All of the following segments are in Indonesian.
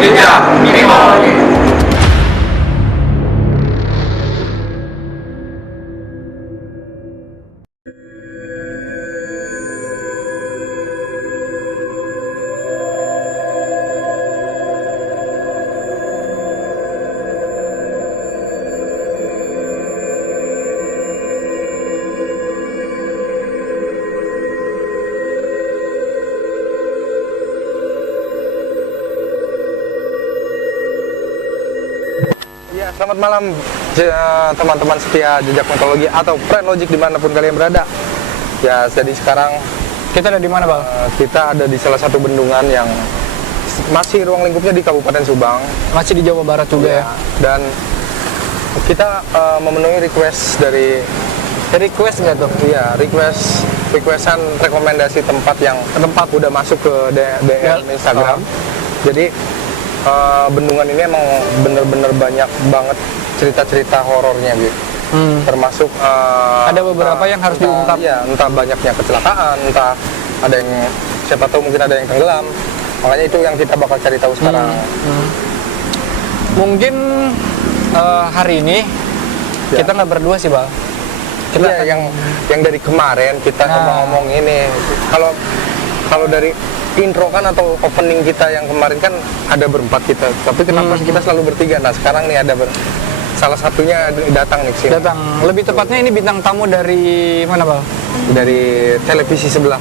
Ninja Minimology. Ya, selamat malam teman-teman setia Jejak Mitologi atau Friendlogic dimanapun kalian berada. Ya, jadi sekarang Kita ada di mana, Bang? kita ada di salah satu bendungan yang masih ruang lingkupnya di Kabupaten Subang. Masih di Jawa Barat juga ya. Dan kita memenuhi request dari Request nggak tuh? iya, requestan rekomendasi tempat yang udah masuk ke DM Instagram. Jadi bendungan ini emang bener-bener banyak banget cerita-cerita horornya gitu. Termasuk Ada beberapa yang harus diungkap. Iya, entah banyaknya kecelakaan, entah ada yang siapa tahu mungkin ada yang tenggelam. Makanya itu yang kita bakal cari tahu sekarang. Mungkin hari ini Ya. kita nggak berdua sih, Bang. Kita yang dari kemarin kita ngomong ini. Kalau dari intro kan atau opening kita yang kemarin kan ada berempat kita. Tapi kenapa sih kita selalu bertiga? Nah, sekarang nih ada salah satunya datang nih sini. Datang. Lebih tepatnya ini bintang tamu dari mana, Bang? Dari televisi sebelah.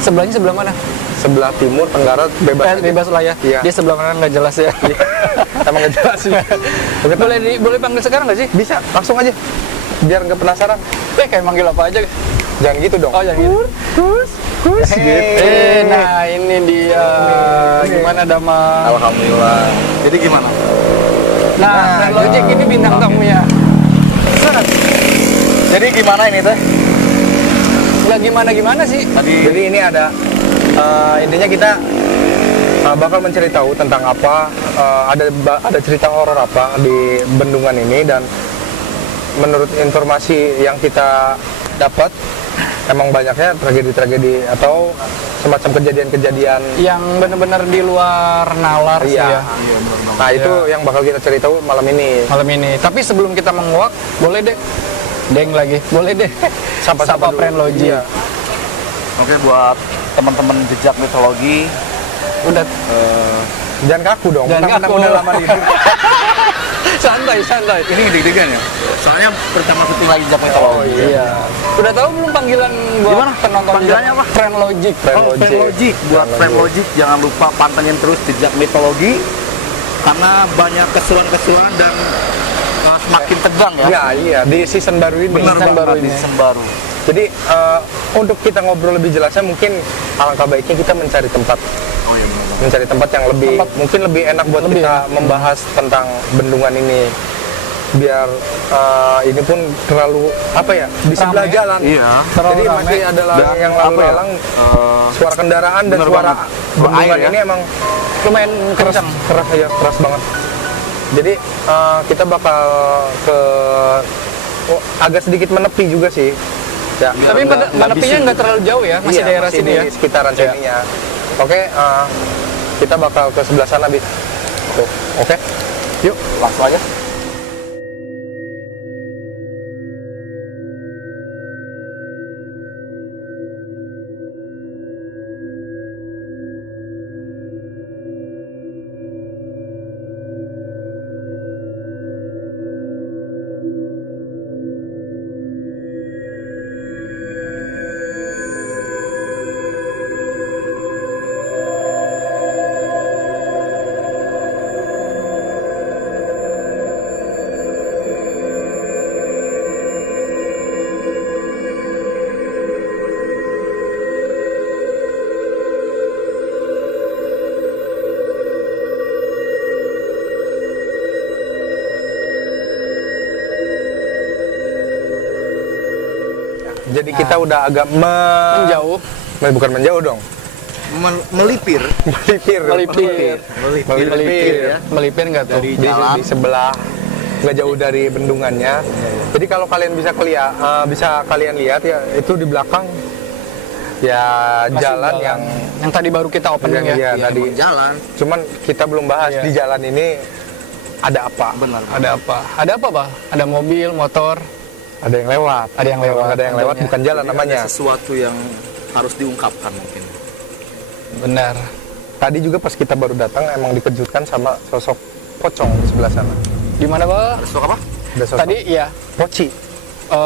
Sebelahnya sebelah mana? Sebelah timur, tenggara, bebas. aja. Bebas lah ya. Iya. Dia sebelah mana nggak jelas ya. Emang nggak jelas sih. Oke, boleh panggil sekarang nggak sih? bisa, langsung aja. Biar nggak penasaran. Kayak manggil apa aja. Jangan gitu dong. Oh, jangan gitu. Kus, gitu. Nah ini dia. Gimana, Dama? Alhamdulillah. Jadi gimana? Nah, Friendlogic ini bintang tamunya. Set. Jadi gimana ini teh? Nggak gimana-gimana sih. Jadi ini ada intinya kita bakal mencari tahu tentang apa, ada cerita horor apa di bendungan ini, dan menurut informasi yang kita dapat emang banyaknya tragedi-tragedi atau semacam kejadian-kejadian Yang benar-benar di luar nalar sih iya. ya Nah, itu yang bakal kita cari tahu malam ini. malam ini. Tapi sebelum kita menguak, boleh deh. Deng lagi. Boleh deh. Sapa dulu. Friendlogic. Iya. Oke, buat teman-teman Jejak Mitologi, Udah Jangan kaku dong. Jangan Mentang-mentang kaku. udah lama di santai. ini deg-degan ya? Soalnya pertama syuting lagi Jejak Mitologi. Iya. Udah tahu belum panggilan buat Gimana? penonton? Panggilannya apa? Friendlogic. Oh, Friendlogic. Buat Friendlogic, jangan lupa pantengin terus Jejak Mitologi karena banyak keseruan-keseruan dan semakin tegang ya. Ya, iya, di season baru ini. Benar season banget, baru di ini. season baru. Jadi untuk kita ngobrol lebih jelasnya mungkin alangkah baiknya kita mencari tempat. Oh iya benar. Mencari tempat yang mungkin lebih enak buat Lebih kita membahas tentang bendungan ini. Biar ini pun terlalu apa ya, di sebelah Rame. jalan. Iya. Jadi Terlalu masih rame. ada Dan yang apa lalu ya, lalang, suara kendaraan dan bener suara banget. bendungan Air ya. ini emang Lumayan kencang. keras banget. Jadi kita bakal ke agak sedikit menepi juga sih. Ya. Tapi menepinya nggak terlalu jauh ya, masih Iya, daerah masih sini di ya. sekitaran Iya. sininya. Oke, kita bakal ke sebelah sana, Bi. Tuh, oke. Yuk, langsung aja. Jadi kita udah agak Menjauh. bukan menjauh dong. Melipir. Melipir. Melipir ya. Melipir nggak tuh? Dari Di jalan. sebelah, nggak jauh dari bendungannya. Jadi kalau kalian bisa kalian lihat ya, itu di belakang ya Masih jalan yang tadi baru kita opening ya. iya, Ya, tadi. emang jalan. Cuman kita belum bahas Iya. di jalan ini ada apa. Benar. Ada apa? Ada apa, Bang? Ada mobil, motor. Ada yang lewat. Ada yang lewat, Kalau ada yang lewat tentunya. bukan jalan Jadi namanya. ada sesuatu yang harus diungkapkan mungkin. Benar. Tadi juga pas kita baru datang emang dikejutkan sama sosok pocong di sebelah sana. Di mana, Bang? Ada sesuatu apa? Ada sosok Tadi ya, poci.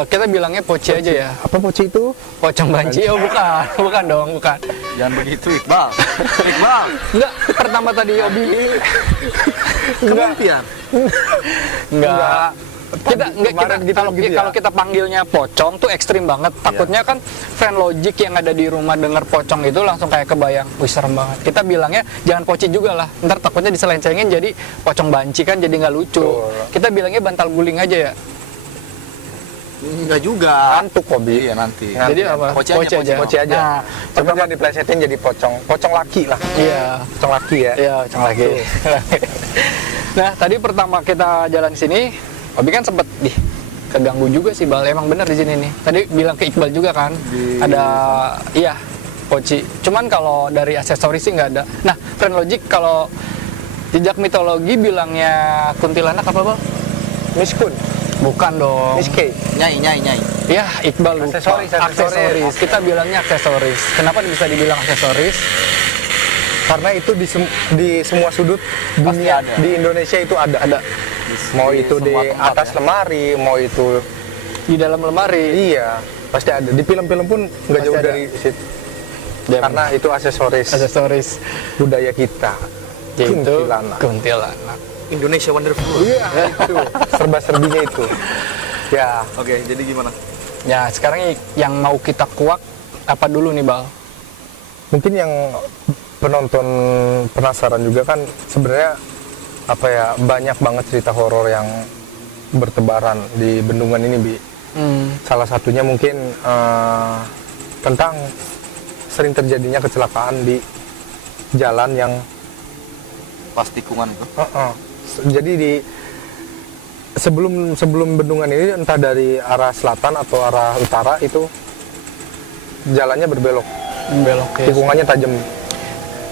kita bilangnya poci aja ya. Apa poci itu? Pocong banci. Oh, bukan. Bukan dong, bukan. Jangan begitu, Iqbal. Iqbal, Enggak, pertama tadi Obi. kemimpian. Enggak. Kemarin kita Kalau begitu ya? kalau kita panggilnya pocong tuh ekstrim banget. Takutnya kan friend logic yang ada di rumah denger pocong itu langsung kayak kebayang, wih serem banget. Kita bilangnya jangan poci juga lah. Ntar takutnya diselencengin jadi pocong banci kan jadi nggak lucu. Betul. Kita bilangnya bantal guling aja ya. Enggak juga. Ngantuk Kobi. Iya nanti. Jadi apa? Poci aja. Poci aja. Nah, Cuma jangan diplesetin jadi pocong. Pocong laki lah. iya. Pocong laki ya. Iya, pocong lagi. Nah, tadi pertama kita jalan sini, Obi kan sempet keganggu juga sih, Bal. Emang bener di sini nih. Tadi bilang ke Iqbal juga kan, ada iya poci. Cuman kalau dari aksesoris sih nggak ada. Nah, Friend Logic kalau jejak mitologi bilangnya kuntilanak apa, Bal? Miskun. Bukan dong. Miske. Nyai. Ya, Iqbal lupa. Aksesoris. Kita bilangnya aksesoris. Kenapa bisa dibilang aksesoris? Karena itu di semua sudut dunia ada. di Indonesia itu ada. Mau itu di semua tempat atas ya. lemari, mau itu Di dalam lemari. iya pasti ada. Di film-film pun nggak Pasti jauh ada. dari situ. Ya, Karena itu aksesoris aksesoris budaya kita. yaitu Kuntilanak. kuntilanak. Indonesia Wonderful. Iya itu serba-serbinya itu. Ya Oke, jadi gimana? Ya, sekarang yang mau kita kuak apa dulu nih, Bal? mungkin yang penonton penasaran juga kan sebenarnya apa ya banyak banget cerita horor yang bertebaran di bendungan ini Bi. Salah satunya mungkin tentang sering terjadinya kecelakaan di jalan yang Pas tikungan itu. jadi di sebelum bendungan ini entah dari arah selatan atau arah utara itu jalannya berbelok, Belok ya. tikungannya tajam.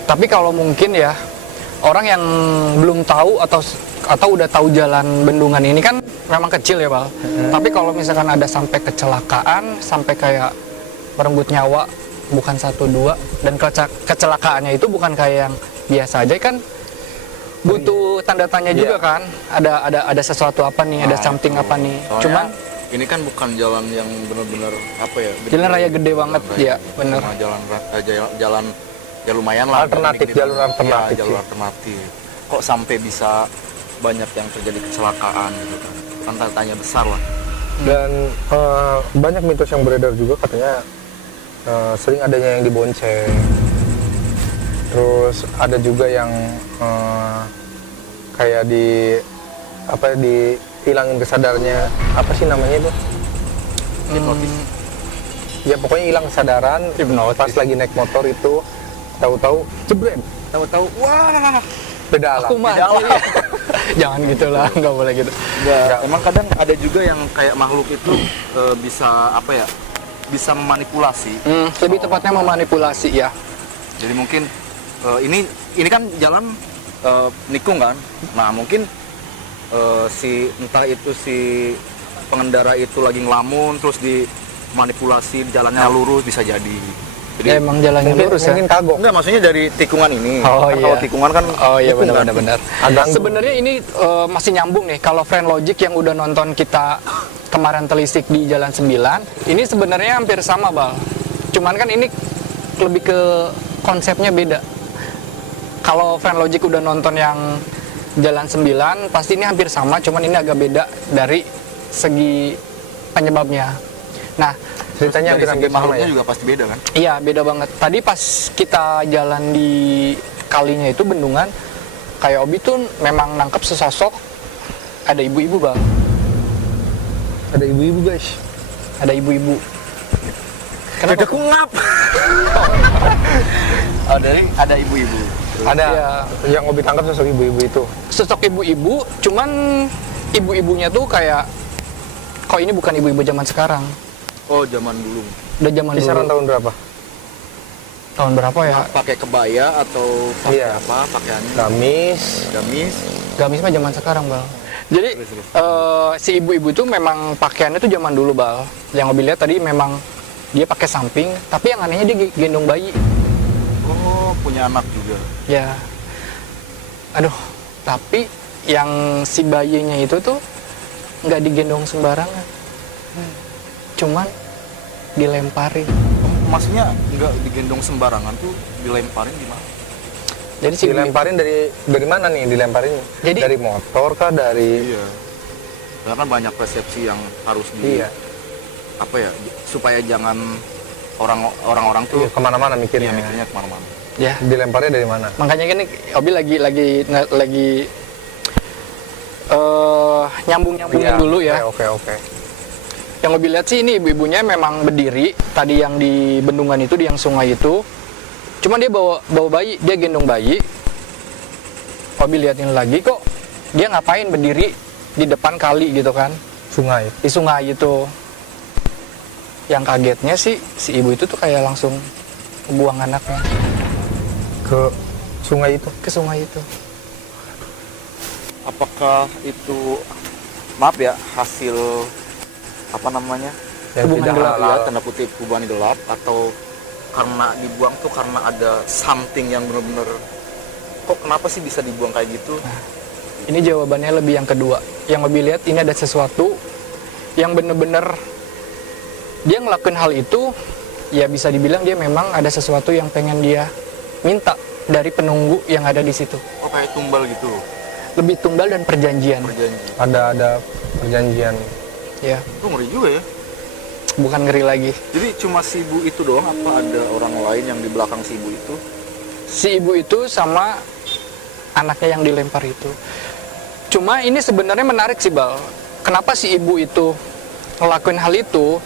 Tapi kalau mungkin ya orang yang belum tahu atau udah tahu jalan bendungan ini kan memang kecil ya, Bal. Tapi kalau misalkan ada sampai kecelakaan, sampai kayak merenggut nyawa bukan 1-2 dan kecelakaannya itu bukan kayak yang biasa aja kan butuh tanda tanya juga kan. Ada sesuatu apa nih, ada something apa nih. Soalnya Cuman ini kan bukan jalan yang benar-benar apa ya? jalan raya gede banget Jalan raya. ya, bener. Cuma jalan ya lumayan lah. Alternatif, dibanding di jalur dalam. alternatif Iya, jalur sih. alternatif. Kok sampai bisa banyak yang terjadi kecelakaan gitu kan? Kan tanya besar lah. Dan banyak mitos yang beredar juga katanya sering adanya yang dibonceng. Terus ada juga yang kayak dihilangin kesadarannya, apa sih namanya itu? Hipnotis. Ya pokoknya hilang kesadaran pas lagi naik motor itu tahu-tahu jebret, Tahu-tahu wah. beda alam. Aku mati. Jangan gitulah, nggak boleh gitu. Enggak, emang kadang ada juga yang kayak makhluk itu bisa apa ya? Bisa memanipulasi. Lebih tepatnya memanipulasi ya. Jadi mungkin ini kan jalan nikung kan. Nah, mungkin entah itu si pengendara itu lagi ngelamun terus dimanipulasi jalannya lurus bisa jadi. Jadi Ya, emang jalannya lurus ya. Mungkin kagok. enggak maksudnya dari tikungan ini. Oh, Kan iya. Kalau tikungan kan Oh iya nikung kan. benar-benar. Sebenarnya ini masih nyambung nih. Kalau Friend Logic yang udah nonton kita kemarin telisik di Jalan 9, ini sebenarnya hampir sama, Bal. Cuman kan ini lebih ke konsepnya beda. Kalau Friend Logic udah nonton yang Jalan 9, pasti ini hampir sama, cuman ini agak beda dari segi penyebabnya. Nah, Ceritanya Dari hampir segi sama makhluknya ya. juga pasti beda kan. iya beda banget. Tadi pas kita jalan di kalinya itu bendungan, kayak Obi tuh memang nangkep sesosok ada ibu-ibu, Bang. Ada ibu-ibu guys. Ada ibu-ibu. Ada kungap. Oh, ada ibu-ibu. Ada Iya. yang Obi tangkap sosok ibu-ibu itu. Sosok ibu-ibu, cuman ibu-ibunya tuh kayak kok ini bukan ibu-ibu zaman sekarang. Oh, zaman dulu. Udah zaman Kisaran dulu. tahun berapa? tahun berapa ya? Pakai kebaya atau pakai Iya. apa? Pakaiannya gamis. gamis. Gamis mah zaman sekarang, Bal. Jadi si ibu-ibu itu memang pakaiannya tuh zaman dulu, Bal. Yang Obi lihat tadi memang dia pakai samping, tapi yang anehnya dia gendong bayi. Oh, punya anak juga. Ya. Aduh, tapi yang si bayinya itu tuh nggak digendong sembarangan. Cuman dilemparin. Oh, maksudnya nggak digendong sembarangan tuh, dilemparin gimana? Jadi si Dilemparin dari mana nih dilemparin? Jadi- dari motor kah, dari Iya. Karena banyak persepsi yang harus di iya, apa ya, supaya jangan orang-orang tuh iya, kemana-mana mikirnya. mikirnya kemana-mana. ya, Dilemparnya dari mana? makanya kan Obi lagi nyambung-nyambungin Iya, dulu ya. Oke. Yang Obi lihat sih ini ibu-ibunya memang berdiri tadi yang di bendungan itu, di yang sungai itu. Cuman dia bawa bayi, dia gendong bayi. Obi liatin lagi kok dia ngapain berdiri di depan kali gitu kan, Sungai. di sungai itu. Yang kagetnya sih si ibu itu tuh kayak langsung buang anaknya Ke sungai itu. ke sungai itu. Apakah itu, maaf ya, hasil apa namanya, Yang Hubungan tidak gelap, halal. ya, tanda kutip hubungan gelap, atau karena dibuang tuh karena ada something yang bener-bener, kok kenapa sih bisa dibuang kayak gitu? Ini jawabannya lebih yang kedua. Yang lebih lihat ini ada sesuatu yang bener-bener dia ngelakuin hal itu, ya bisa dibilang dia memang ada sesuatu yang pengen dia minta dari penunggu yang ada di situ. Oh, kayak tumbal gitu, Lebih tumbal dan perjanjian. perjanji. Ada perjanjian. Ya, Itu ngeri juga ya. bukan ngeri lagi. Jadi cuma si ibu itu doang, apa ada orang lain yang di belakang si ibu itu? Si ibu itu sama anaknya yang dilempar itu. Cuma ini sebenarnya menarik sih, Bal. Kenapa si ibu itu ngelakuin hal itu?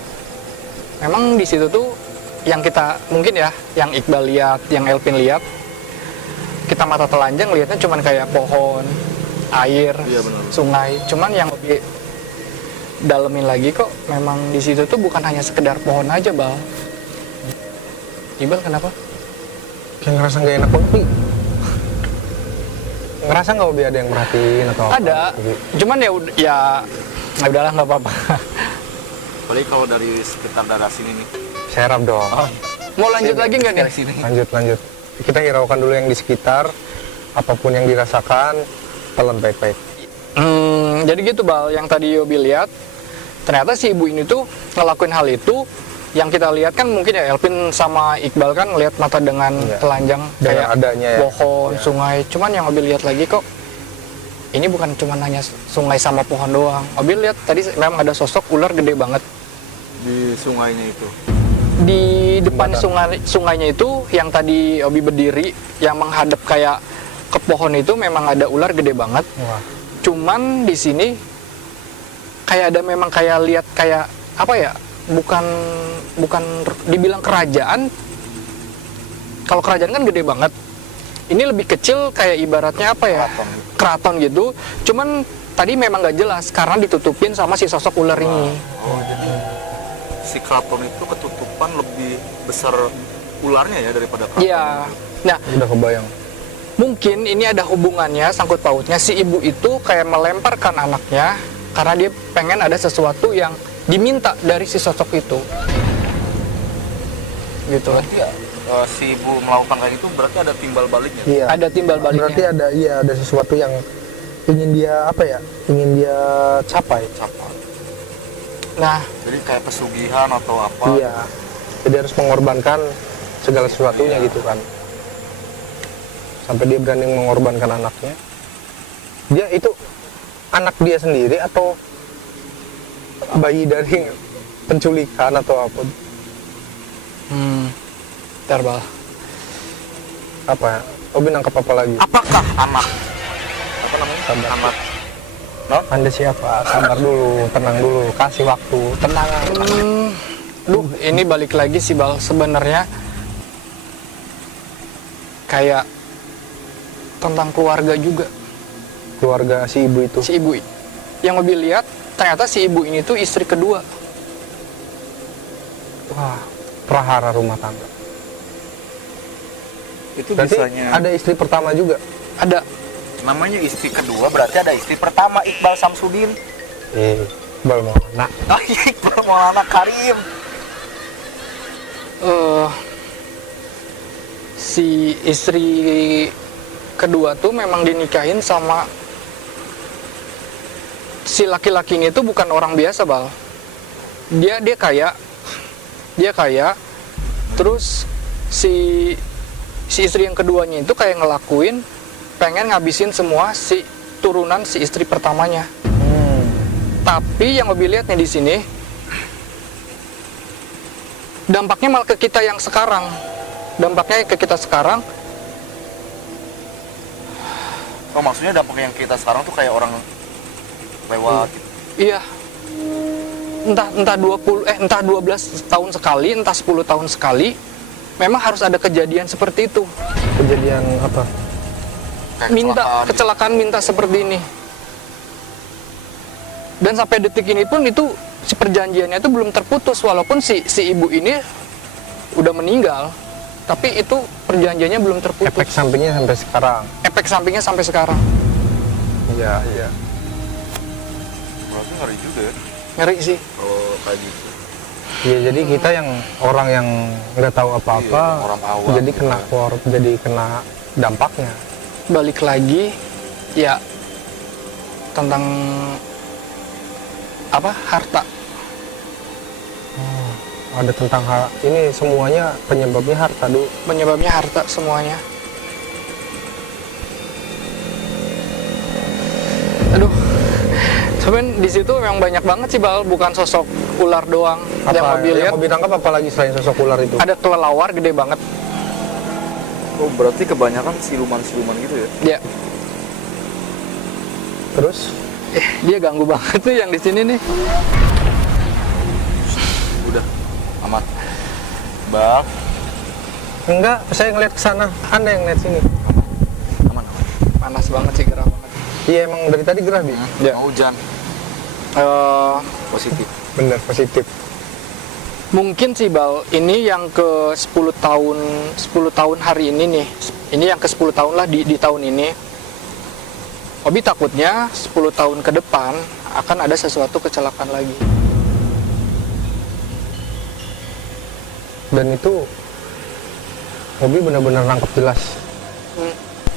Memang di situ tuh yang kita mungkin ya, yang Iqbal lihat, yang Elvin lihat, kita mata telanjang lihatnya cuman kayak pohon, air, Iya, benar. sungai. Cuman yang lebih dalemin lagi kok, memang di situ tuh bukan hanya sekedar pohon aja, Bal. Iqbal kenapa? Kayak ngerasa nggak enak banget, Pi. Ngerasa nggak Obi ada yang merhatiin atau apa? Ada, Gitu. cuman ya udahlah nggak apa-apa. Apalagi kalau dari sekitar daerah sini nih. Serap dong. Mau lanjut lagi nggak nih? Dari sini. Lanjut. Kita hiraukan dulu yang di sekitar. Apapun yang dirasakan, telan baik-baik. Jadi gitu, Bal, yang tadi Yobi lihat, ternyata si ibu ini tuh ngelakuin hal itu. Yang kita lihat kan mungkin ya Elvin sama Iqbal kan lihat mata dengan Iya. telanjang Dengan kayak adanya ya. pohon, Iya. sungai. Cuman yang Obi lihat lagi kok, ini bukan cuma hanya sungai sama pohon doang. Obi lihat tadi memang ada sosok ular gede banget. Di sungainya itu. Di depan Jembatan. sungainya itu yang tadi Obi berdiri, yang menghadap kayak ke pohon itu memang ada ular gede banget. Wah. Cuman di sini kayak ada memang kayak lihat kayak apa ya? Bukan dibilang kerajaan. Kalau kerajaan kan gede banget. Ini lebih kecil kayak ibaratnya apa ya? Keraton gitu. Cuman tadi memang nggak jelas karena ditutupin sama si sosok ular ini. Oh, jadi si keraton itu ketutupan lebih besar ularnya ya daripada keraton. Iya. Nah, Udah kebayang. mungkin ini ada hubungannya, sangkut pautnya si ibu itu kayak melemparkan anaknya karena dia pengen ada sesuatu yang diminta dari si sosok itu. Gitu. Berarti ya, si ibu melakukan kayak itu berarti ada timbal baliknya. Iya. Ada timbal baliknya. Berarti ada sesuatu yang ingin dia apa ya? Ingin dia capai. Capai. Nah, Jadi kayak pesugihan atau apa? Iya. Jadi harus mengorbankan segala sesuatunya Iya. gitu kan. Sampai dia berani mengorbankan anaknya. Dia itu anak dia sendiri atau bayi dari penculikan atau apa? terbal. Apa ya? Obi nangkep apa lagi? Apakah anak? Apa namanya? Sabar. Anak. Anda siapa? Sabar dulu, tenang dulu, kasih waktu, tenang. Duh, ini balik lagi sih, Bal. Sebenarnya kayak tentang keluarga juga. Keluarga si ibu itu. Si ibu yang lebih lihat, ternyata si ibu ini tuh istri kedua. Wah, prahara rumah tangga. Itu Berarti bisanya ada istri pertama juga. Ada. namanya istri kedua, berarti ada istri pertama Iqbal Samsudin. Iqbal Maulana. Iqbal Maulana Karim. Si istri kedua tuh memang dinikahin sama si laki-laki ini tuh bukan orang biasa, Bal. Dia kaya. Terus si istri yang keduanya itu kayak ngelakuin pengen ngabisin semua si turunan si istri pertamanya. Tapi yang Obi lihat nih di sini, dampaknya malah ke kita yang sekarang. Dampaknya ke kita sekarang. Oh, maksudnya dampak yang kita sekarang tuh kayak orang lewat gitu. Iya. Entah 12 tahun sekali, entah 10 tahun sekali, memang harus ada kejadian seperti itu. Kejadian apa? Kayak Kecelakaan minta seperti ini. Dan sampai detik ini pun itu si perjanjiannya itu belum terputus, walaupun si ibu ini udah meninggal, tapi itu perjanjiannya belum terputus. Efek sampingnya sampai sekarang. Efek sampingnya sampai sekarang. Iya. Berarti ngeri juga ya Ngeri sih. kalau kayak gitu. Iya, jadi kita yang orang yang nggak tahu apa-apa, Iya, orang awam jadi gitu kena kan. jadi kena dampaknya. Balik lagi, ya tentang apa, harta. Ada tentang hal ini, semuanya penyebabnya harta, Du. Penyebabnya harta semuanya. Aduh, cuman di situ memang banyak banget sih, Bal, bukan sosok ular doang. Yang mobil lihat yang mobil tangkap apa lagi selain sosok ular itu? ada kelelawar gede banget. Oh, berarti kebanyakan siluman-siluman gitu ya. Dia Terus dia ganggu banget tuh yang di sini nih. Udah amat. Bang, enggak, saya ngeliat ke sana. Anda yang ngeliat sini. aman. Panas banget sih, gerah banget. Iya, emang dari tadi gerah, Bi. Ya. Mau hujan Eh, positif. Bener, positif. mungkin sih, Bal, ini yang ke 10 tahun hari ini nih. Ini yang ke 10 tahun lah di tahun ini. Obi takutnya 10 tahun ke depan akan ada sesuatu kecelakaan lagi. Dan itu Obi benar-benar nangkep jelas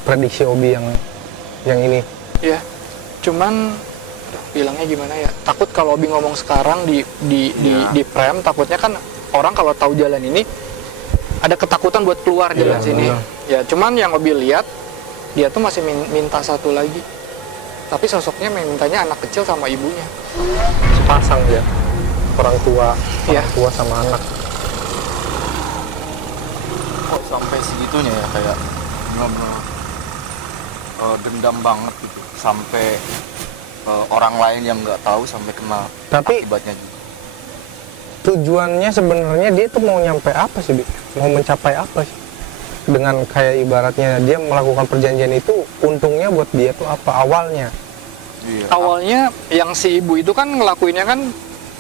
prediksi Obi yang ini. Ya, cuman aduh, bilangnya gimana ya? Takut kalau Obi ngomong sekarang di prem, takutnya kan orang kalau tahu jalan ini ada ketakutan buat keluar jalan Iya, sini. benar. Ya, cuman yang Obi lihat dia tuh masih minta satu lagi. Tapi sosoknya mintanya anak kecil sama ibunya. Sepasang ya. Orang tua Iya. sama anak. Kok sampai segitunya ya, kayak benar-benar dendam banget gitu, sampai orang lain yang nggak tahu sampai kena Tapi akibatnya juga. tujuannya sebenarnya dia tuh mau nyampe apa sih, Bi? Mau mencapai apa sih? Dengan kayak ibaratnya dia melakukan perjanjian itu, untungnya buat dia tuh apa awalnya? Iya. Awalnya yang si ibu itu kan ngelakuinnya kan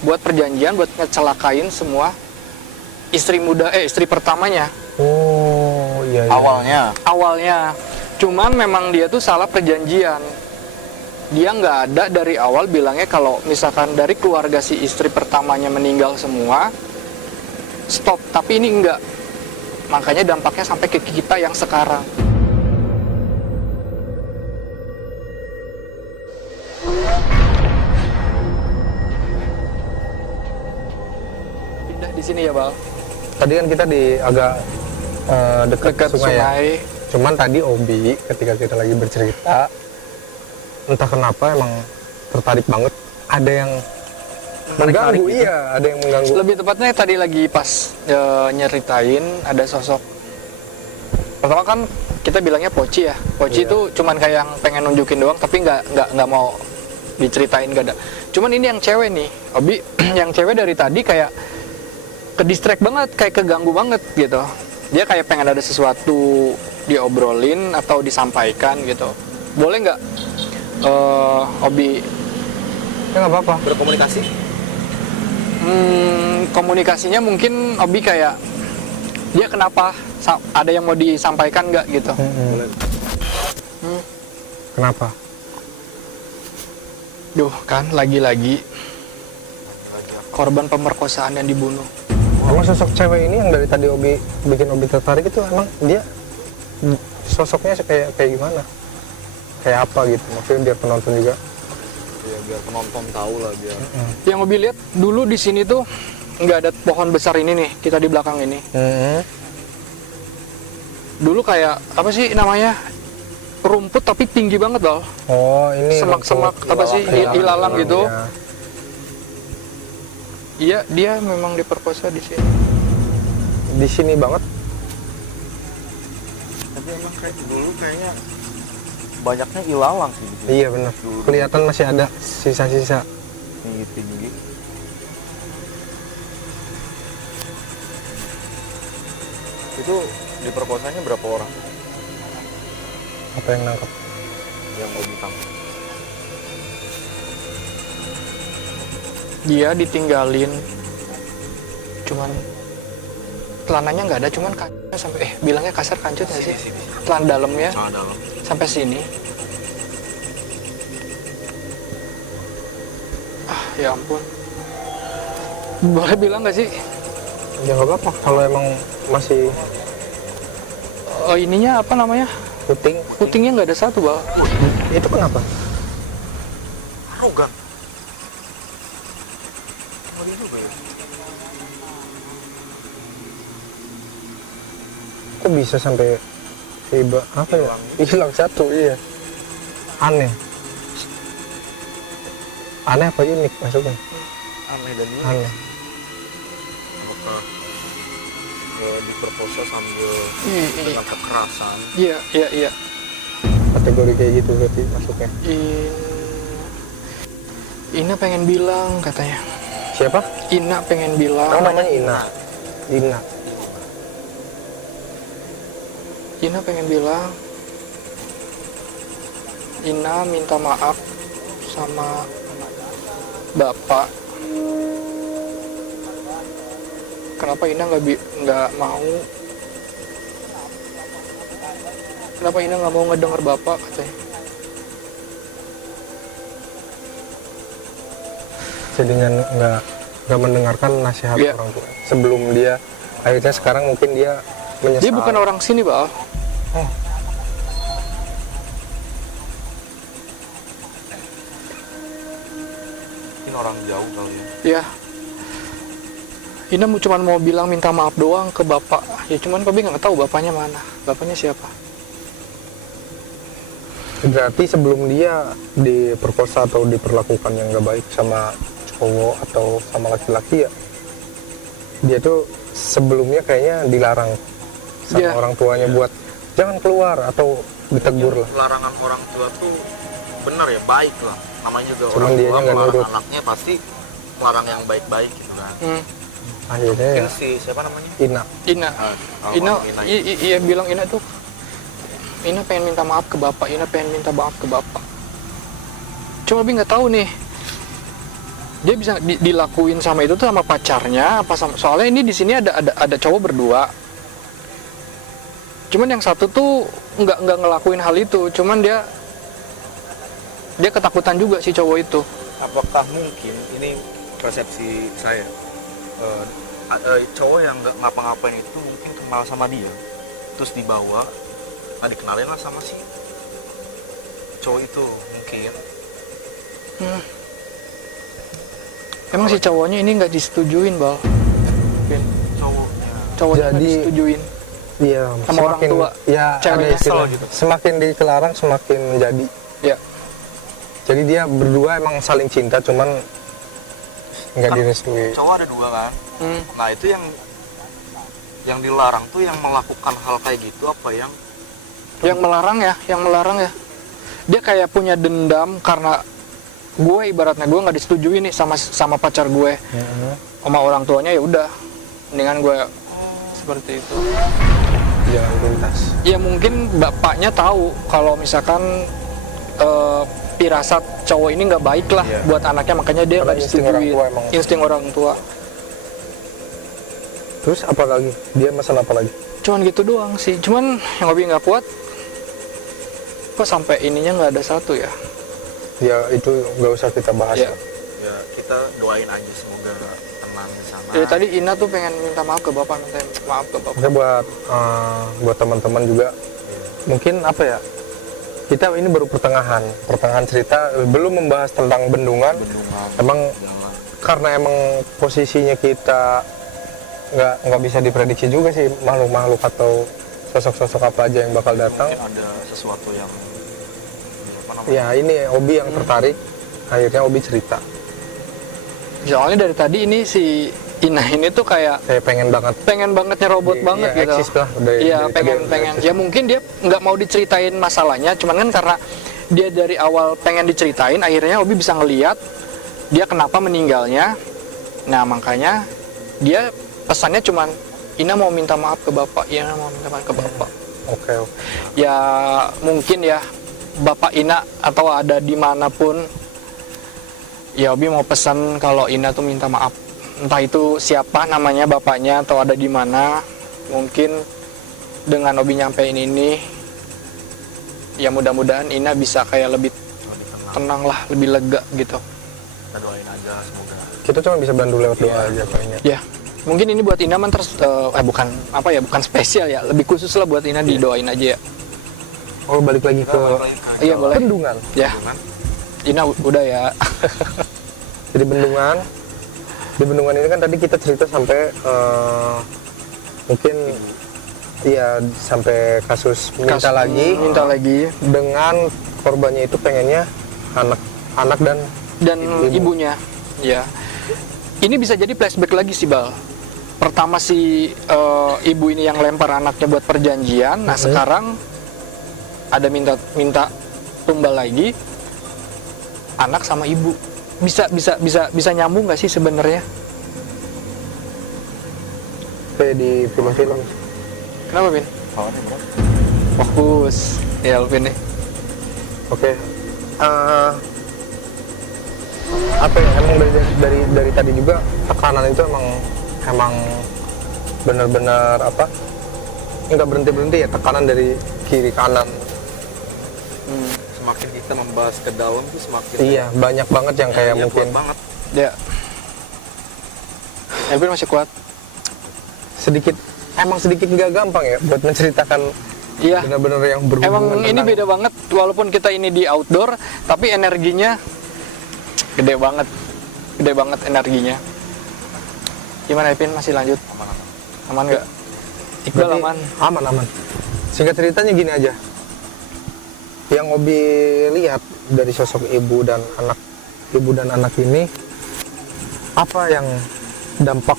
buat perjanjian, buat ngecelakain semua istri pertamanya. Oh, iya. Awalnya. Cuman memang dia tuh salah perjanjian. Dia nggak ada dari awal bilangnya kalau misalkan dari keluarga si istri pertamanya meninggal semua, stop. Tapi ini enggak. Makanya dampaknya sampai ke kita yang sekarang. Pindah di sini ya, Bal. Tadi kan kita di agak dekat Dekat sungai, ya. sungai. Cuman tadi Obi ketika kita lagi bercerita, entah kenapa emang tertarik banget. Ada yang mengganggu, gitu. iya, ada yang mengganggu. Lebih tepatnya tadi lagi pas nyeritain ada sosok. Pertama kan kita bilangnya Poci ya. Poci Iya. itu cuman kayak yang pengen nunjukin doang, tapi nggak mau diceritain, nggak ada. Cuman ini yang cewek nih, Obi, yang cewek dari tadi kayak ke distract banget, kayak keganggu banget gitu. Dia kayak pengen ada sesuatu diobrolin atau disampaikan gitu. Boleh nggak, Obi? Ya nggak apa-apa. Berkomunikasi? Komunikasinya mungkin Obi kayak dia kenapa ada yang mau disampaikan nggak gitu? Mm-mm. Kenapa? Duh kan lagi-lagi korban pemerkosaan yang dibunuh. Emang sosok cewek ini yang dari tadi Obi bikin Obi tertarik itu emang dia sosoknya kayak gimana? Kayak apa gitu? Maksudnya biar penonton juga. Ya biar penonton tahu lah biar. Yang Obi lihat dulu di sini tuh nggak ada pohon besar ini nih, kita di belakang ini. Dulu kayak apa sih namanya? Rumput tapi tinggi banget loh. Oh ini Semak-semak apa sih? Ilalang gitu. Ya. Iya, dia memang diperkosa di sini. Di sini banget. Tapi emang kayak dulu kayaknya banyaknya ilalang sih gitu. Iya benar. Kelihatan masih ada sisa-sisa. Tinggi-tinggi. Itu diperkosanya berapa orang Apa yang nangkep? yang Obi tangkap? Dia ditinggalin. Cuman celananya nggak ada, cuman kancutnya sampai bilangnya kasar kancut nggak sih? Celana dalamnya Dalam. sampai sini. Ya ampun. Boleh bilang nggak sih? Ya nggak apa-apa. Kalau emang masih Ininya apa namanya? puting, Putingnya nggak ada satu, Bal. itu kenapa? Arogan. Ngeri juga ya. Kok bisa sampai tiba apa ya? Hilang satu, iya. Aneh. Aneh apa unik maksudnya? Aneh dan unik. Aneh. Apakah diperkosa sambil Iya, dengan kekerasan? iya, iya, iya. Kategori kayak gitu berarti masuknya. Ina pengen bilang katanya. Siapa? Ina pengen bilang. Oh, namanya Ina. Ina. Ina pengen bilang. Ina minta maaf sama Bapak. Kenapa Ina nggak mau? Kenapa Ina nggak mau ngedenger Bapak katanya? Jadinya nggak mendengarkan nasihat Iya. orang tua. Sebelum dia akhirnya sekarang mungkin dia menyesal. Dia bukan orang sini, Bal. Oh. Mungkin orang jauh kali ya. Ya. Ina cuma mau bilang minta maaf doang ke Bapak. Ya cuman Babi nggak tahu bapaknya mana. Bapaknya siapa? Berarti sebelum dia diperkosa atau diperlakukan yang nggak baik sama cowok atau sama laki-laki ya, dia tuh sebelumnya kayaknya dilarang sama Iya. orang tuanya buat jangan keluar atau ditegur lah. Larangan orang tua tuh benar ya, baik lah. Namanya juga Cuman orang dianya tua nggak melarang nurut. anaknya pasti melarang yang baik-baik gitu kan. Akhirnya ya, Mungkin si siapa namanya? Ina. Ina. Ina, Ina. iya bilang Ina tuh. Ina pengen minta maaf ke Bapak. Ina pengen minta maaf ke Bapak. Cuma Babi nggak tahu nih. Dia bisa dilakuin sama itu tuh sama pacarnya apa sama, soalnya ini di sini ada cowok berdua. Cuman yang satu tuh nggak ngelakuin hal itu, cuman dia ketakutan juga si cowok itu. Apakah mungkin ini persepsi saya, cowok yang nggak ngapa-ngapain itu mungkin kenal sama dia, terus dibawa, nah dikenalin lah sama si cowok itu mungkin. Emang si cowoknya ini nggak disetujuin, Bal. Cowoknya nggak Jadi, disetujuin. Iya, Sama orang tua, ya ceweknya ada istilah kesel gitu. semakin dilarang semakin menjadi. Ya. Jadi dia berdua emang saling cinta, cuman nggak Kan direstui. Cowok ada dua kan. Nah itu yang dilarang tuh yang melakukan hal kayak gitu apa Yang melarang ya. Dia kayak punya dendam karena gue ibaratnya gue nggak disetujuin nih sama pacar gue. Sama orang tuanya ya udah, mendingan gue seperti itu. Jangan pintas. Ya mungkin bapaknya tahu kalau misalkan pirasat cowok ini nggak baik lah Iya. buat anaknya, makanya dia Karena nggak insting orang disetujuin. tua emang. Insting orang tua. Terus apa lagi? Dia pesan apa lagi? Cuman gitu doang sih. Cuman yang Obi nggak kuat, kok sampai ininya nggak ada satu ya? Ya itu nggak usah kita bahas. Ya. Ya kita doain aja semoga tenang di sana. Jadi tadi Ina tuh pengen minta maaf ke bapak, minta maaf ke bapak. Oke, buat teman-teman juga, mungkin apa ya, kita ini baru pertengahan cerita, belum membahas tentang bendungan. Emang karena emang posisinya kita nggak bisa diprediksi juga sih makhluk-makhluk atau sosok-sosok apa aja yang bakal datang. Mungkin ada sesuatu yang apa namanya? Ya ini Obi yang tertarik, akhirnya Obi cerita. Soalnya dari tadi ini si Ina ini tuh kayak Saya pengen banget nyerobot Iya, banget iya, gitu. eksis lah, dari Iya, tadi pengen udah pengen. eksis. Ya mungkin dia nggak mau diceritain masalahnya, cuman kan karena dia dari awal pengen diceritain, akhirnya Obi bisa ngeliat dia kenapa meninggalnya. Nah makanya dia pesannya cuman Ina mau minta maaf ke bapak, Ina mau minta maaf ke bapak. Oke. Ya mungkin ya bapak Ina atau ada dimanapun, ya Obi mau pesan kalau Ina tuh minta maaf. Entah itu siapa namanya bapaknya atau ada di mana. Mungkin dengan Obi nyampein ini, ya mudah-mudahan Ina bisa kayak lebih tenang lah, lebih lega gitu. Kita doain aja semoga. Kita cuma bisa bantu lewat doa aja palingnya. Ya mungkin ini buat Ina bukan apa ya, bukan spesial ya, lebih khusus lah buat Ina, didoain aja ya. Oh, balik lagi ke Iya boleh. bendungan. Ya Ina udah ya. Jadi bendungan, di bendungan ini kan tadi kita cerita sampai mungkin ya sampai kasus minta lagi dengan korbannya itu pengennya anak dan ibunya. Ya ini bisa jadi flashback lagi sih Bal. Pertama si ibu ini yang lempar anaknya buat perjanjian. Nah sekarang ada minta tumbal lagi anak sama ibu. Bisa nyambung nggak sih sebenarnya? kayak di film-film. Kenapa Bin? Fokus ya Alvin nih. Oke. Apa ya, emang dari tadi juga tekanan itu emang benar-benar apa, nggak berhenti ya, tekanan dari kiri kanan. Semakin kita membahas ke dalam tuh semakin Iya, banyak banget yang kayak iya, mungkin kuat banget. Ya Alvin masih kuat. sedikit nggak gampang ya buat menceritakan Iya. benar-benar yang berhubungan. Emang ini tentang- beda banget, walaupun kita ini di outdoor, tapi energinya gede banget energinya. Gimana Epin, masih lanjut? Aman nggak? Iqbal Berarti aman? Aman. Singkat ceritanya gini aja. Yang Obi lihat dari sosok ibu dan anak ini, apa yang dampak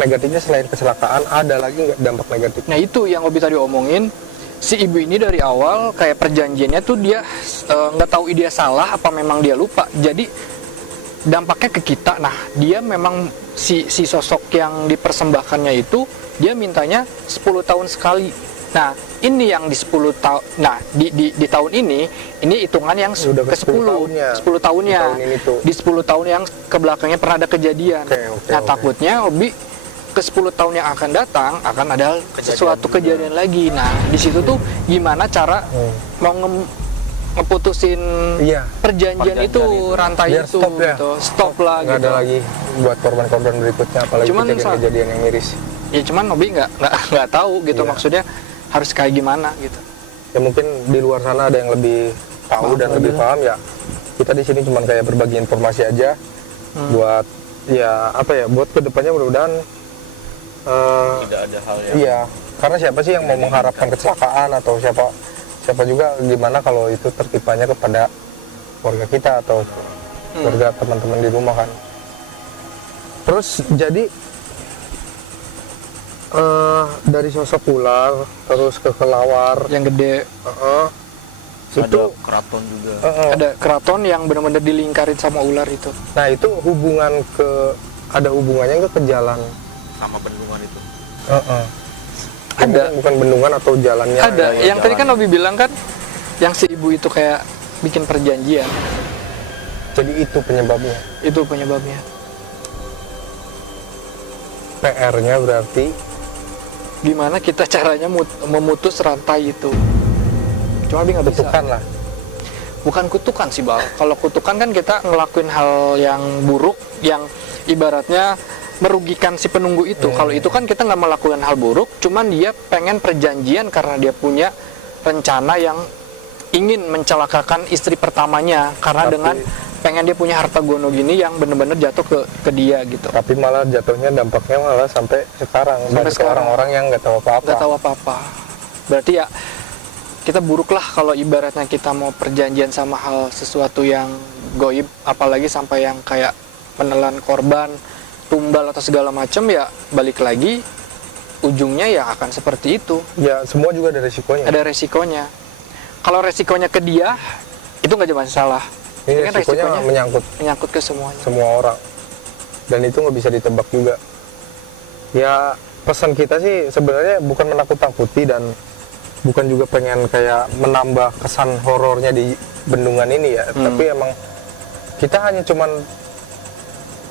negatifnya selain kecelakaan, ada lagi nggak dampak negatif? Nah itu yang Obi tadi omongin, si ibu ini dari awal kayak perjanjiannya tuh dia nggak tahu dia salah apa memang dia lupa. Jadi dampaknya ke kita. Nah dia memang si sosok yang dipersembahkannya itu dia mintanya 10 tahun sekali. Nah ini yang di 10 tahun. Nah di tahun ini hitungan yang Udah ke ke 10 tahunnya. 10 tahunnya. Di tahun ini tuh. Di 10 tahun yang kebelakangnya pernah ada kejadian. Oke. Takutnya Obi ke 10 tahun yang akan datang akan ada sesuatu kejadian lagi. Nah di situ tuh gimana cara mau ngeputusin Iya. perjanjian itu, rantai Biar itu stop ya. gitu. Stop lah Nggak gitu. ada lagi buat korban-korban berikutnya, apalagi Cuman kejadian yang miris. Ya cuman Obi nggak tahu gitu, Iya. maksudnya harus kayak gimana gitu. Ya mungkin di luar sana ada yang lebih tahu dan lebih paham ya. Kita di sini cuma kayak berbagi informasi aja buat ya apa ya, buat kedepannya mudah-mudahan Tidak ada hal yang iya, karena siapa sih yang mau mengharapkan kecelakaan, atau siapa juga gimana kalau itu tertipanya kepada keluarga kita atau keluarga teman-teman di rumah kan. Terus jadi dari sosok ular terus ke kelawar Yang gede, ada itu keraton juga. ada keraton yang benar-benar dilingkarin sama ular itu. nah itu ada hubungannya nggak ke jalan? Sama bendungan itu. Ada. Bukan bendungan atau jalannya? Ada. ya, Yang tadi kan jalan. Obi bilang kan, yang si ibu itu kayak bikin perjanjian. Jadi itu penyebabnya. Itu penyebabnya. PR-nya berarti gimana kita caranya memutus rantai itu. Cuma Abi nggak bisa. Kutukan lah. Bukan kutukan sih Bal. Kalau kutukan kan kita ngelakuin hal yang buruk, yang ibaratnya merugikan si penunggu itu. Kalau itu kan kita nggak melakukan hal buruk, cuman dia pengen perjanjian karena dia punya rencana yang ingin mencelakakan istri pertamanya karena Tapi- dengan pengen dia punya harta gono gini yang bener-bener jatuh ke dia gitu. Tapi malah jatuhnya dampaknya malah sampai sekarang. Sampai Banyak sekarang. orang-orang yang nggak tahu apa-apa. Nggak tahu apa-apa. Berarti ya kita buruk lah kalau ibaratnya kita mau perjanjian sama hal sesuatu yang goib, apalagi sampai yang kayak menelan korban, tumbal atau segala macam, ya balik lagi ujungnya ya akan seperti itu. Ya semua juga ada resikonya. Ada resikonya. Kalau resikonya ke dia itu nggak jadi masalah. Ini kan resikonya menyangkut ke semuanya. semua orang. Dan itu nggak bisa ditebak juga. Ya pesan kita sih sebenarnya bukan menakut-takuti dan bukan juga pengen kayak menambah kesan horornya di bendungan ini ya. Tapi emang kita hanya cuman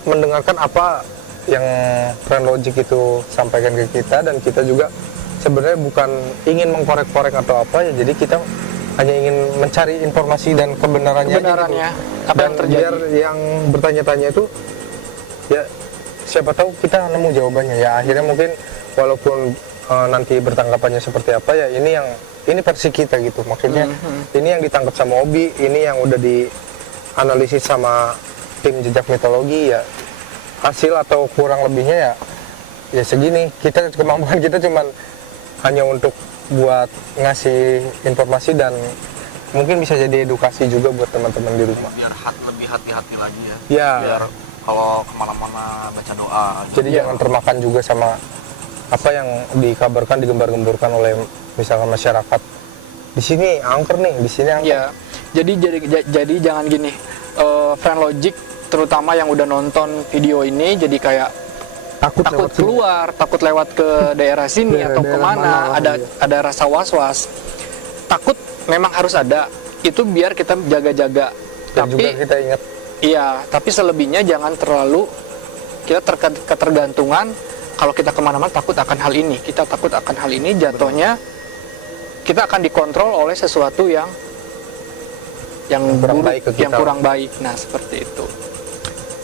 mendengarkan apa yang Friend Logic itu sampaikan ke kita, dan kita juga sebenarnya bukan ingin mengkorek-korek atau apa ya. Jadi kita hanya ingin mencari informasi dan kebenarannya aja Kebenarannya, gitu. apa yang Dan terjadi. biar yang bertanya-tanya itu ya siapa tahu kita nemu jawabannya ya. Akhirnya mungkin walaupun nanti bertanggapannya seperti apa ya, ini versi kita gitu. Maksudnya ini yang ditangkap sama Obi, ini yang udah dianalisis sama tim jejak mitologi ya. Hasil atau kurang lebihnya ya segini. Kemampuan kita cuman hanya untuk buat ngasih informasi dan mungkin bisa jadi edukasi juga buat teman-teman di rumah. Biar lebih hati-hati lagi ya. Ya. Biar kalau kemana-mana baca doa. Jadi jangan termakan juga sama apa yang dikabarkan, digembar-gemburkan oleh misalkan masyarakat. Di sini angker nih, di sini angker. Ya, jadi jangan gini. Friend Logic terutama yang udah nonton video ini jadi kayak takut lewat sini. keluar, takut lewat ke daerah sini atau Daerah kemana, mana, ada rasa was-was. Takut memang harus ada. Itu biar kita jaga-jaga. Dan Tapi juga kita ingat iya, tapi selebihnya jangan terlalu kita ketergantungan. Kalau kita kemana-mana takut akan hal ini, kita takut akan hal ini, jatuhnya kita akan dikontrol oleh sesuatu yang kurang buruk, baik ke kita. yang kurang baik. Nah, seperti itu.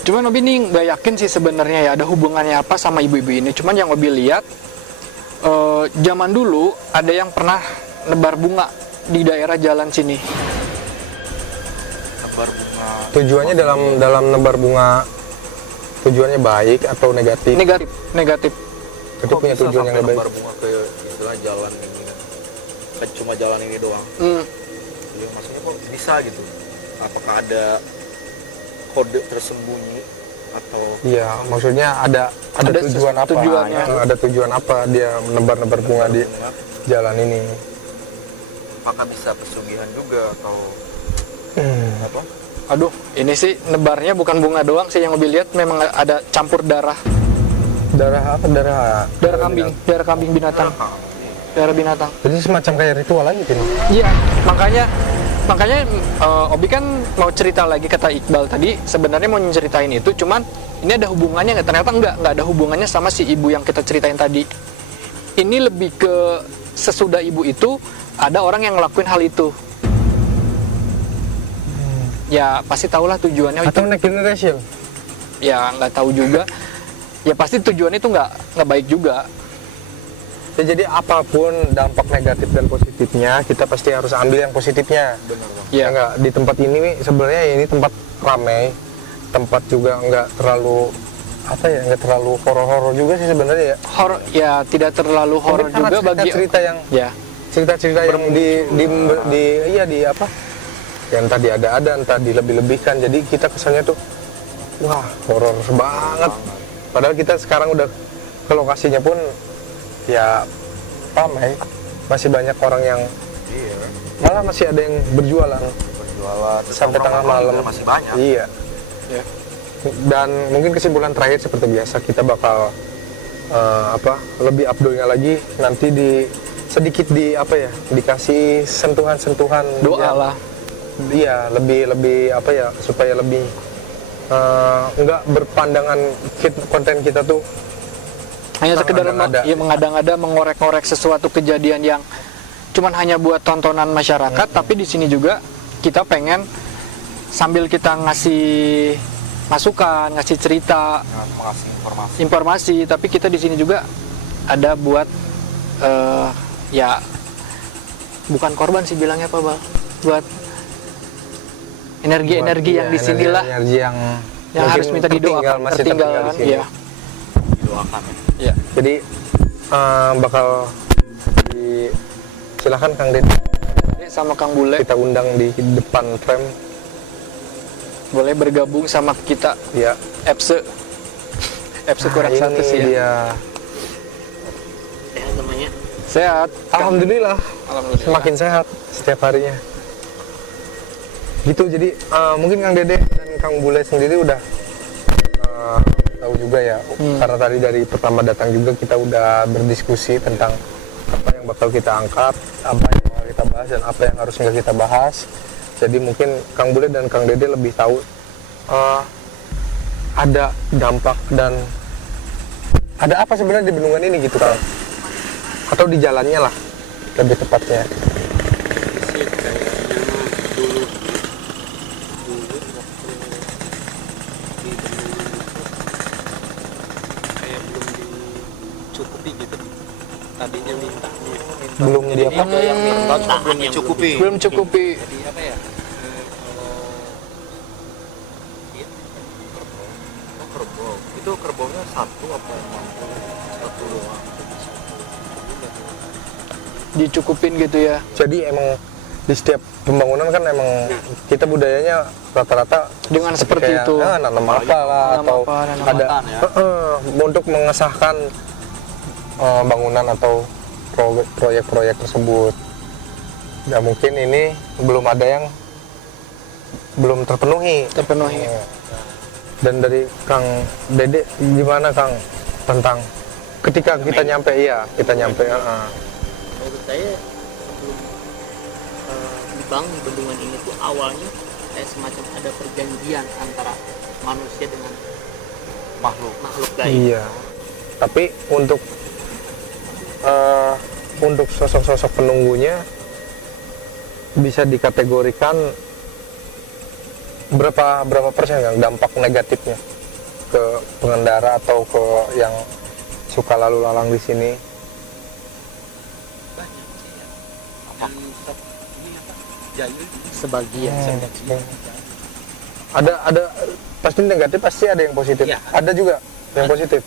Cuman Obi ini nggak yakin sih sebenarnya ya ada hubungannya apa sama ibu-ibu ini. Cuman yang Obi lihat zaman dulu ada yang pernah nebar bunga di daerah jalan sini. Nebar bunga. tujuannya dalam nebar bunga, tujuannya baik atau negatif. Negatif. Itu punya bisa tujuan yang sampai lebih nebar baik. bunga ke istilah jalan ini kan cuma jalan ini doang. Ya, maksudnya kok bisa gitu? Apakah ada kode tersembunyi atau Iya, maksudnya ada tujuan apa? tujuannya. Ada tujuan apa dia menebar-nebar bunga di bunga? jalan ini? Apakah bisa pesugihan juga atau apa? Aduh, ini sih nebarnya bukan bunga doang sih yang Obi lihat, memang ada campur darah. Darah apa? Darah kambing binatang. Darah binatang. Jadi semacam kayak ritual aja ini. Iya, makanya Obi kan mau cerita lagi, kata Iqbal tadi sebenarnya mau ceritain itu, cuman ini ada hubungannya nggak? Ternyata nggak ada hubungannya sama si ibu yang kita ceritain tadi. Ini lebih ke sesudah ibu itu ada orang yang ngelakuin hal itu. Ya pasti tahulah tujuannya itu. Atau next generation? Ya nggak tahu juga. Ya pasti tujuannya itu nggak baik juga. Ya, jadi apapun dampak negatif dan positifnya, kita pasti harus ambil yang positifnya. Benar bang. Iya. Ya nggak, di tempat ini nih, sebenarnya ini tempat ramai, tempat juga nggak terlalu apa ya, nggak terlalu horor-horor juga sih sebenarnya ya. Horor ya tidak terlalu horor Mungkin karena juga bagi cerita yang ya. cerita-cerita yang di apa? Yang tadi ada entah dilebih-lebihkan. Jadi kita kesannya tuh wah, horor banget. Padahal kita sekarang udah ke lokasinya pun ya ramai, masih banyak orang yang Iya. malah masih ada yang berjualan Berjualan sampai tengah malam. masih banyak. Iya. Ya. Dan mungkin kesimpulan terakhir seperti biasa kita bakal lebih update-nya lagi nanti sedikit dikasih sentuhan-sentuhan Doa yang- lah. Iya, lebih apa ya, supaya lebih nggak berpandangan konten kita tuh Hanya sekedar Mengada-ngada. ya mengada-ngada, mengorek-ngorek sesuatu kejadian yang cuman hanya buat tontonan masyarakat, tapi di sini juga kita pengen sambil kita ngasih masukan, ngasih cerita, Mengasih informasi. informasi, tapi kita di sini juga ada buat ya bukan korban sih bilangnya apa Bal, buat energi-energi yang di sinilah energi yang yang mungkin harus minta didoakan, masih tertinggal di sini. ya. Doakan ya. Ya. Jadi bakal silahkan Kang Dede, Sama Kang Bule kita undang di depan frame boleh bergabung sama kita ya. FC kurang Nah, satu ini sih ya. dia. Sehat namanya. Sehat. Alhamdulillah Alhamdulillah. semakin sehat setiap harinya gitu. Jadi mungkin Kang Dede dan Kang Bule sendiri udah tahu juga ya, karena tadi dari pertama datang juga kita udah berdiskusi tentang apa yang bakal kita angkat, apa yang bakal kita bahas dan apa yang harus nggak kita bahas. Jadi mungkin Kang Bule dan Kang Dede lebih tahu ada dampak dan ada apa sebenarnya di bendungan ini gitu Kang, atau di jalannya lah lebih tepatnya. Sih kayaknya dulu waktu di bendungan itu kayak belum dicukupi gitu. Tadinya minta Belum dia apa? Ada yang minta cuma belum yang dicukupi. Belum cukupi. Jadi apa ya? Oh, kerbau. Itu kerbaunya satu apa emang satu doang? Dicukupin gitu ya. Jadi emang di setiap pembangunan kan emang kita budayanya rata-rata Dengan seperti kayak, itu. nanam apa lah Nanam atau apa, nanam ada apa, ya. untuk mengesahkan bangunan atau proyek-proyek tersebut. Ya mungkin ini belum ada yang belum terpenuhi. Terpenuhi. Dan dari Kang Dede gimana Kang tentang ketika kita nyampe kita nyampe menurut saya sebelum dibangun bendungan ini tuh awalnya kayak semacam ada perjanjian antara manusia dengan makhluk gaib. Iya. Tapi untuk sosok-sosok penunggunya bisa dikategorikan berapa persen Kang dampak negatifnya ke pengendara atau ke yang suka lalu lalang di sini? Banyak sih ya. Ini apa? Jahil sebagian. Ada pasti negatif, pasti ada yang positif. Iya. Ada juga yang positif.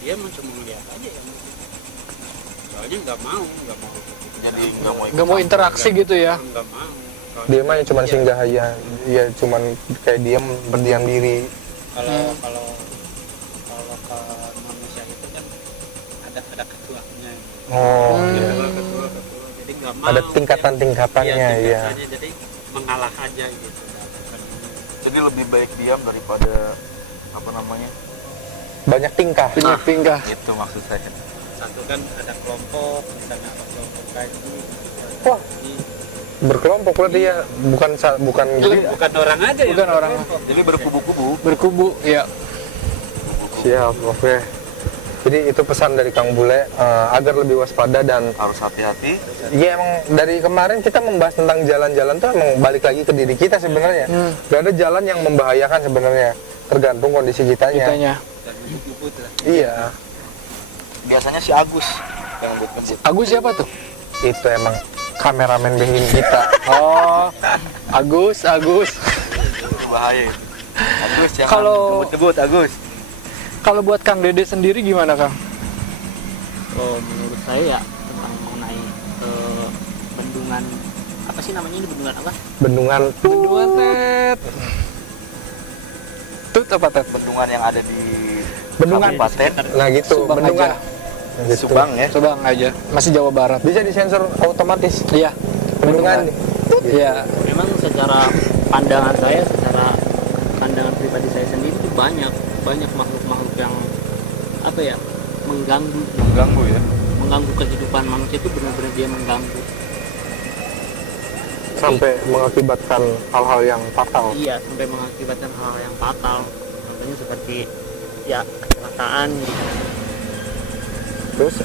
Dia cuma melihat aja yang soalnya nggak mau Jadi nggak mau Nggak mau interaksi gitu ya. nggak mau. Dia mah cuma singgah aja, ya cuman kayak diam berdiam diri. Kalau ke manusia itu kan ada ketuanya. Oh, Ketua, jadi nggak mau. ada tingkatan-tingkatannya ya. tingkatannya, jadi mengalah aja gitu. Jadi lebih baik diam daripada apa namanya? Banyak tingkah. Punya pinggah. Itu maksud saya. Satu kan ada kelompok, misalnya ada kelompok kaji. Wah, berkelompok berarti ya, bukan Bukan orang aja yang Bukan orang. berkelompok. Jadi berkubu-kubu. Berkubu ya. siap. Oke. Jadi itu pesan dari Kang Bule agar lebih waspada dan Harus hati-hati. ya emang dari kemarin kita membahas tentang jalan-jalan tuh emang balik lagi ke diri kita sebenarnya. Gak ada jalan yang membahayakan sebenarnya, tergantung kondisi kitanya. Kitanya. Dan nyebut lah. Iya, Biasanya si Agus yang ngebut. Agus siapa tuh? itu emang kameramen behind kita. Oh, Agus. Itu bahaya. Agus jangan Kalau- ngebut-ngebut Agus. Kalau buat Kang Dede sendiri gimana Kang? Oh, menurut saya ya tentang mengenai bendungan apa sih namanya ini bendungan apa? Bendungan Bendungan Tet. Tut apa Tet? Bendungan yang ada di Bendungan. Kabupaten Nah gitu, Subang bendungan. aja. Nah, gitu. Subang ya. Subang aja. Masih Jawa Barat. Bisa disensor otomatis. Iya. Bendungan. Iya. Memang secara pandangan saya, secara pandangan pribadi saya sendiri itu banyak makhluk-makhluk yang apa ya mengganggu kehidupan manusia itu benar-benar dia mengganggu. Sampai mengakibatkan hal-hal yang fatal. Iya, sampai mengakibatkan hal yang fatal. Contohnya seperti ya kecelakaan gitu. Terus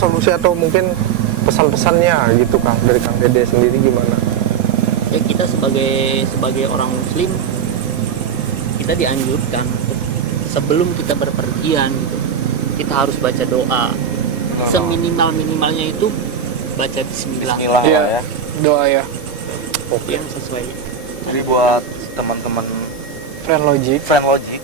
solusi atau mungkin pesan-pesannya gitu Kang, dari Kang Dede sendiri gimana? Ya kita sebagai orang muslim, kita dianjurkan untuk sebelum kita berpergian gitu, kita harus baca doa. Seminimal-minimalnya itu baca bismillah. Bismillah Iya. lah ya. Doa ya. Itu yang sesuai. Jadi buat teman-teman Friend Logic. Friendlogic,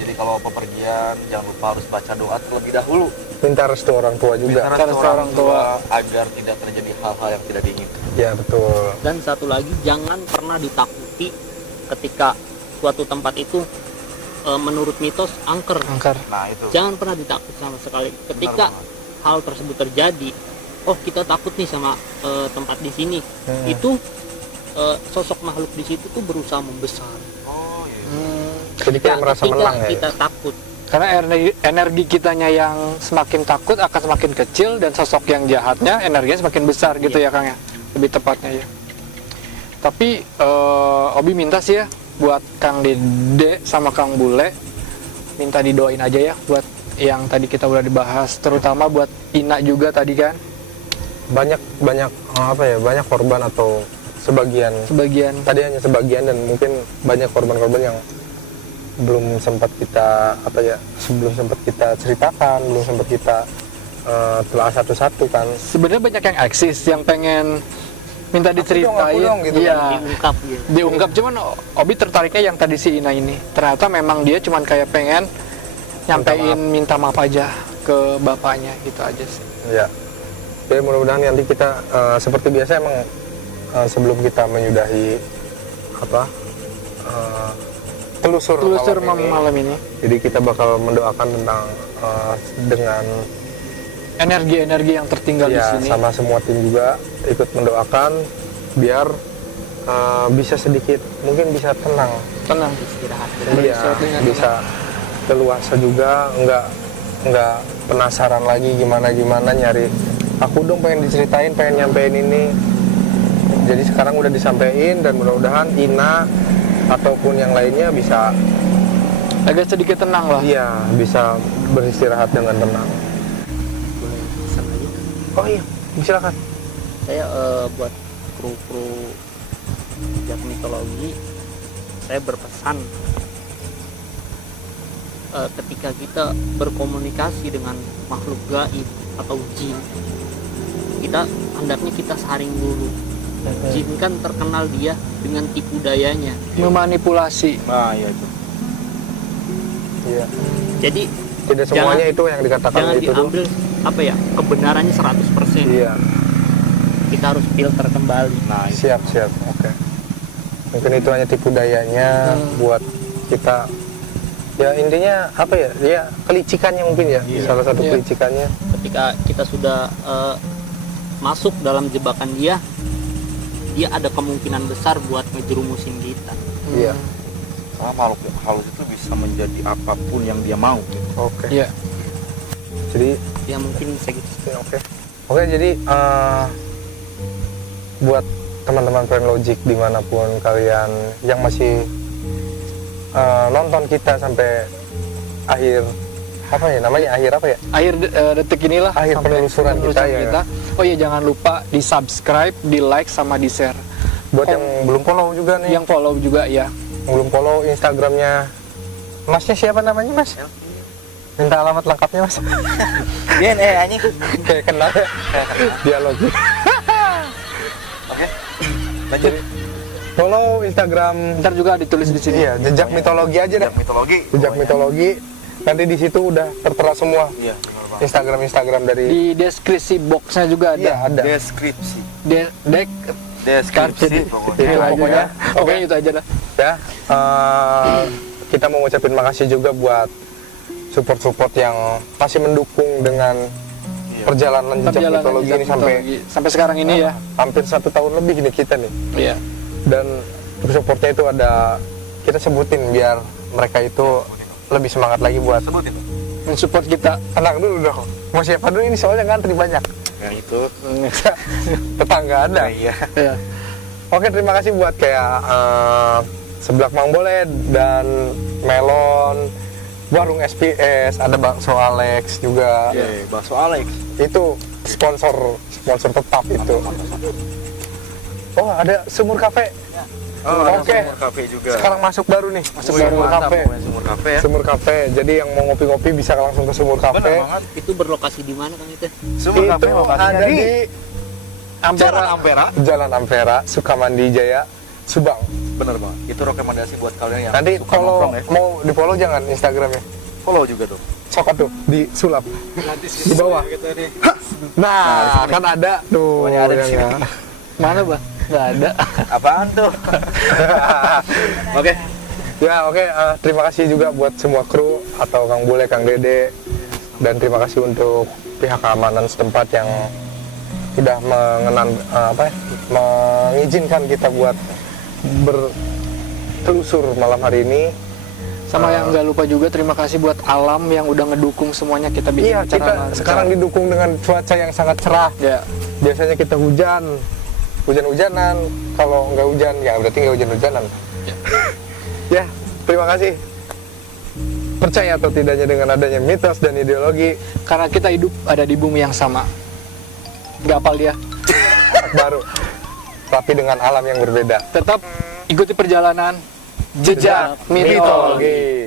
jadi kalau bepergian jangan lupa harus baca doa terlebih dahulu. Minta restu orang tua juga. Minta restu orang tua agar tidak terjadi hal-hal yang tidak diinginkan. Ya betul. Dan satu lagi, jangan pernah ditakuti ketika suatu tempat itu menurut mitos angker. Angker. Nah itu. Jangan pernah ditakut sama sekali. Ketika hal tersebut terjadi, oh kita takut nih sama tempat di sini, itu sosok makhluk di situ tuh berusaha membesar. Oh iya. Jadi kayak merasa Ketika menang ya. kita takut, Karena energi kitanya yang semakin takut akan semakin kecil, dan sosok yang jahatnya energinya semakin besar gitu ya Kang ya, lebih tepatnya ya. Tapi Obi minta sih ya buat Kang Dede sama Kang Bule, minta didoain aja ya buat yang tadi kita udah dibahas, terutama buat Ina juga tadi kan. Banyak apa ya, banyak korban atau sebagian tadi hanya sebagian, dan mungkin banyak korban-korban yang belum sempat kita belum sempat kita ceritakan, belum sempat kita telah satu-satu kan. Sebenarnya banyak yang eksis yang pengen minta diceritain, aku dong, gitu iya, diungkap gitu. diungkap. Cuman Obi tertariknya yang tadi si Ina ini, ternyata memang dia cuman kayak pengen nyampein minta maaf aja ke bapaknya gitu aja sih. Ya. Jadi mudah-mudahan nanti kita seperti biasa emang sebelum kita menyudahi telusur malam ini. Jadi kita bakal mendoakan tentang dengan Energi-energi yang tertinggal di ya sini. sama semua tim juga ikut mendoakan biar bisa sedikit mungkin bisa tenang. Tenang. Istirahat. Iya, bisa leluasa juga, nggak penasaran lagi gimana nyari. Aku dong pengen diceritain, pengen nyampein ini. Jadi sekarang udah disampaikan, dan mudah-mudahan Ina ataupun yang lainnya bisa Agak sedikit tenang lah. iya bisa beristirahat dengan tenang. Boleh pesan lagi? Oh iya, silakan. Saya buat kru jejak mitologi, saya berpesan ketika kita berkomunikasi dengan makhluk gaib atau jin, kita hendaknya kita saring dulu. Jin kan terkenal dia dengan tipu dayanya. Memanipulasi. Nah iya itu. Iya. Jadi Tidak semuanya itu yang dikatakan jangan itu tuh. diambil kebenarannya 100%. Iya. Kita harus filter kembali. Nah itu. Siap. Oke. Mungkin itu hanya tipu dayanya buat kita. Ya intinya ya kelicikannya mungkin ya. Salah satu kelicikannya. Ketika kita sudah masuk dalam jebakan dia ada kemungkinan besar buat ngejerumusin kita. Iya. Karena makhluk halus itu bisa menjadi apapun yang dia mau. Gitu. Oke. Iya. Jadi Ya mungkin segitu. Oke, jadi buat teman-teman Friendlogic dimanapun kalian yang masih nonton kita sampai akhir Akhir detik inilah Akhir sampai penelusuran kita, ya. Oh iya, jangan lupa di subscribe, di like, sama di share. buat yang belum follow juga nih, Yang follow juga ya. yang belum follow Instagramnya Masnya siapa namanya Mas? Minta alamat lengkapnya Mas. Dia anjing. Kayak kenal ya. Dialog. Oke. Lanjut. Follow Instagram Ntar juga ditulis di sini. iya, jejak mitologi aja dah. Jejak mitologi. Jejak mitologi. Nanti di situ udah tertera semua Iya, benar banget. Instagram dari Di deskripsi boxnya juga ada. iya ada. Deskripsi. Dek Deskripsi Itu pokoknya. pokoknya. Oke, itu aja dah. Ya, kita mau ngucapin makasih juga buat support yang masih mendukung dengan perjalanan jejak mitologi ini sampai sekarang ini ya. hampir 1 tahun lebih nih kita nih. Iya. Dan supportnya itu ada, kita sebutin biar mereka itu lebih semangat lagi buat Sebutin. Mensupport kita. tenang dulu dong. Mau siapa dulu ini soalnya ngantri banyak. Yang itu. Tetangga ada. Iya. Ya. Oke, terima kasih buat kayak Seblak Mang Boleh dan Melon, warung SPS, ada bakso Alex juga. Bakso Alex. Itu sponsor tetap itu. Oh, ada Sumur Cafe. Oh, Oke. Sumur Cafe juga. Sekarang masuk baru nih, Wih, Sumur mantap, Cafe. pokoknya Sumur Cafe ya. Sumur Cafe. Jadi yang mau ngopi-ngopi bisa langsung ke Sumur Bener Cafe. banget. Itu berlokasi di mana Kang itu? Sumur Itu Cafe lokasinya ada di Jalan Ampera. Jalan Ampera, Sukamandi Jaya, Subang. Bener banget. Itu rekomendasi buat kalian yang Nanti suka kalau nongkrong ya. mau di follow jangan Instagramnya. Follow juga tuh. Sok tuh di sulap di bawah. Nah, kan ada tuh. Pokoknya ada di yang sini. ya. Mana Bang? Nggak ada. Apaan tuh? Oke. Ya oke, terima kasih juga buat semua kru atau Kang Bule, Kang Dede, dan terima kasih untuk pihak keamanan setempat yang sudah mengizinkan kita buat bertelusur malam hari ini. Sama yang nggak lupa juga terima kasih buat alam yang udah ngedukung semuanya kita bikin Iya, acara kita lancar. sekarang didukung dengan cuaca yang sangat cerah. Ya, Biasanya kita hujan-hujanan. Kalau nggak hujan, ya berarti nggak hujan-hujanan. Ya, terima kasih. Percaya atau tidaknya dengan adanya mitos dan ideologi karena kita hidup ada di bumi yang sama. Nggak apal dia. baru, tapi dengan alam yang berbeda. Tetap ikuti perjalanan jejak mitologi.